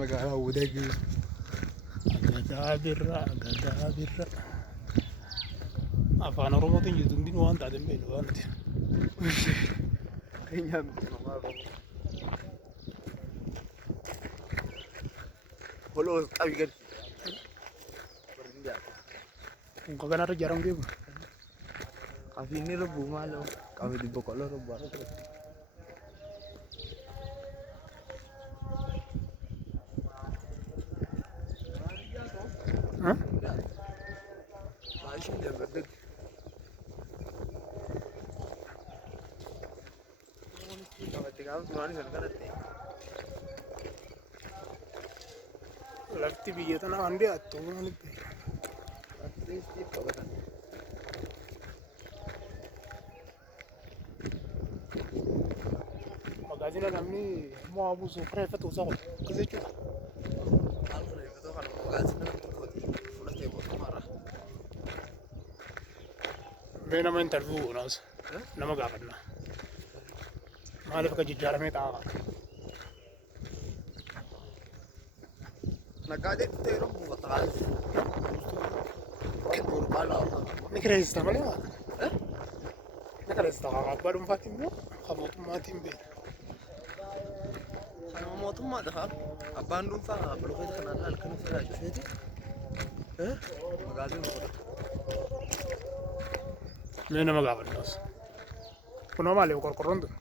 magaalaa Hawwadee geessu. Agadaa birra agadaa birra. Afaan Oromootiin jirtu hundinuu waan taate hin beeknu waan ta'eef. Keenyaa miti namaa Oromoo. Holoo qabii gadi. Muka kanarra ijaaran beeku. Qabiinni lubbuu maal qabii dhibba qolloo lubbuu. Maashin jabadde. Lafti biyya tanaa waan dhiyaattu maaliif beeku? Magaazina namni mo'aa buusuuf reeffatu isaa qofa akkas jechuudha. Mee nama intarviyu goonaas nama gaafanna. Maaliif akka jijjaaramee taa'aa? Nagaalee dhufee yeroo buufata baay'ee. Ni kireessita malee waan. Ni kireessita abbaa dhuunfaatiin immoo kan mootummaatiin beekna. Nama mootummaa dhahaa abbaan dhuunfaa bulookeeta kanaan halkan ofirraa cufeeti. Magaalaa godhata. Mee nama gaafannaas. Kunoo maali qorqorroon tun?